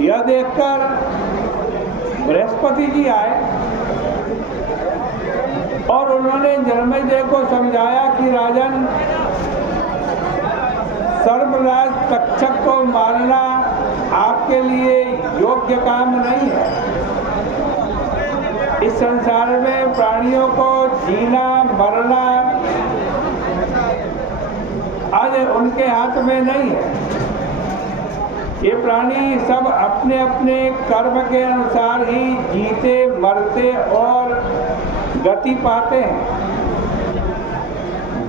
यह देखकर बृहस्पति जी आए और उन्होंने जन्मेजय को समझाया कि राजन, सर्पराज तक्षक को मारना आपके लिए योग्य काम नहीं है। इस संसार में प्राणियों को जीना मरना आज उनके हाथ में नहीं है। ये प्राणी सब अपने अपने कर्म के अनुसार ही जीते मरते और गति पाते हैं।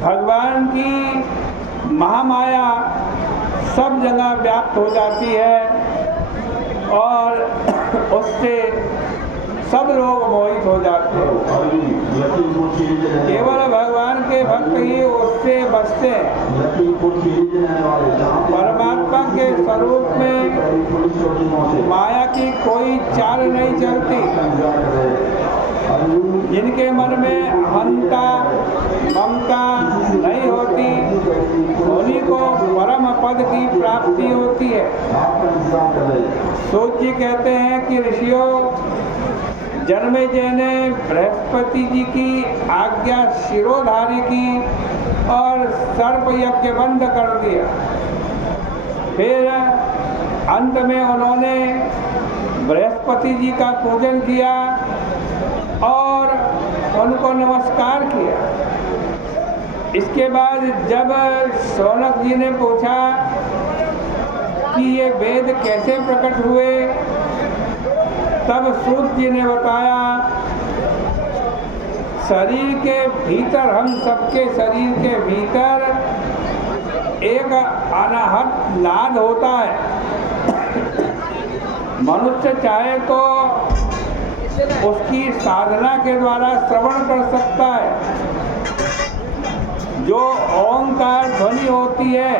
भगवान की महामाया सब जगह व्याप्त हो जाती है और उससे सब लोग मोहित हो जाते हैं। केवल भगवान के भक्त ही उससे बचते हैं। परमात्मा के स्वरूप में माया की कोई चाल नहीं चलती। जिनके मन में अहंता ममता नहीं होती, उन्हीं को परम पद की प्राप्ति होती है। सूत जी कहते हैं कि ऋषियों, जन्मेजय ने बृहस्पति जी की आज्ञा शिरोधारी की और सर्प यज्ञ बंद कर दिया। फिर अंत में उन्होंने बृहस्पति जी का पूजन किया और उनको नमस्कार किया। इसके बाद जब शौनक जी ने पूछा कि ये वेद कैसे प्रकट हुए, तब सूत जी ने बताया, शरीर के भीतर, हम सबके शरीर के भीतर एक अनाहत नाद होता है। मनुष्य चाहे तो उसकी साधना के द्वारा श्रवण कर सकता है। जो ओंकार ध्वनि होती है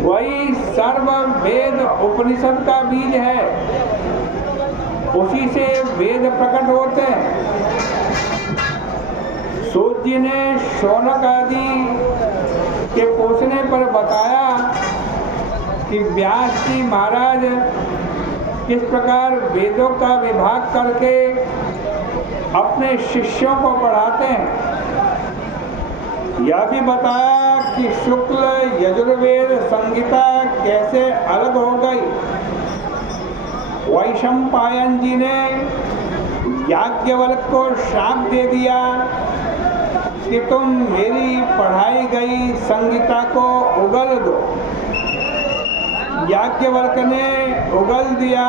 वही सर्व वेद उपनिषद का बीज है। उसी से वेद प्रकट होते हैं। सूत जी ने शौनक आदि के पूछने पर बताया कि व्यास जी महाराज किस प्रकार वेदों का विभाग करके अपने शिष्यों को पढ़ाते हैं। यह भी बताया कि शुक्ल यजुर्वेद संहिता कैसे अलग हो गई। वैशंपायन जी ने याज्ञवल्क्य को श्राप दे दिया कि तुम मेरी पढ़ाई गई संहिता को उगल दो। याज्ञवल्क्य ने उगल दिया।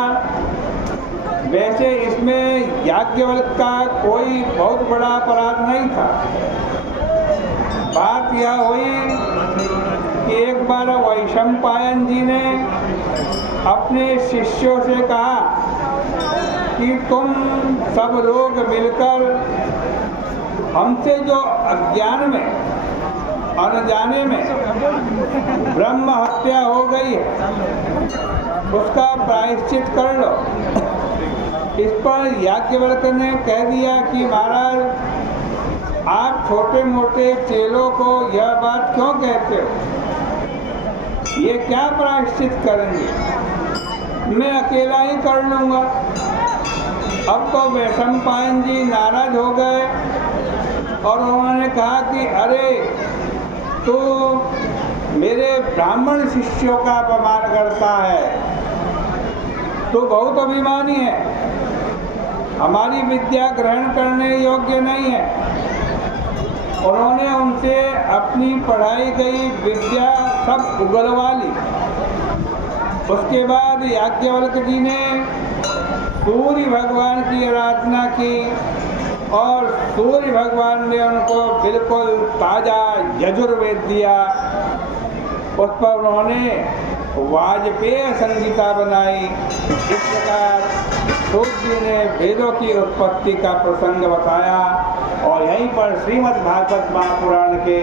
वैसे इसमें याज्ञवल्क्य का कोई बहुत बड़ा अपराध नहीं था। बात यह हुई कि एक बार वैशंपायन जी ने अपने शिष्यों से कहा कि तुम सब लोग मिलकर हमसे जो अज्ञान में अनजाने में ब्रह्म हत्या हो गई है उसका प्रायश्चित कर लो। इस पर याज्ञवल्क्य ने कह दिया कि महाराज, आप छोटे मोटे चेलों को यह बात क्यों कहते हो? ये क्या प्रायश्चित करेंगे? मैं अकेला ही कर लूँगा। अब तो वैशंपायन जी नाराज हो गए और उन्होंने कहा कि अरे, तू मेरे ब्राह्मण शिष्यों का अपमान करता है, तू बहुत अभिमानी है, हमारी विद्या ग्रहण करने योग्य नहीं है। उन्होंने उनसे अपनी पढ़ाई गई विद्या सब उगलवा ली। उसके बाद याज्ञवल्क्य जी ने सूर्य भगवान की आराधना की और सूर्य भगवान ने उनको बिल्कुल ताजा यजुर्वेद दिया। उस पर उन्होंने वाजपेय संहिता बनाई। इस प्रकार सूत जी ने वेदों की उत्पत्ति का प्रसंग बताया और यहीं पर श्रीमद् भागवत महापुराण के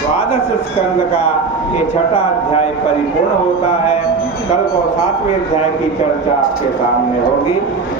12 स्कंद का ये छठा अध्याय परिपूर्ण होता है। कल को 7वें अध्याय की चर्चा आपके सामने होगी।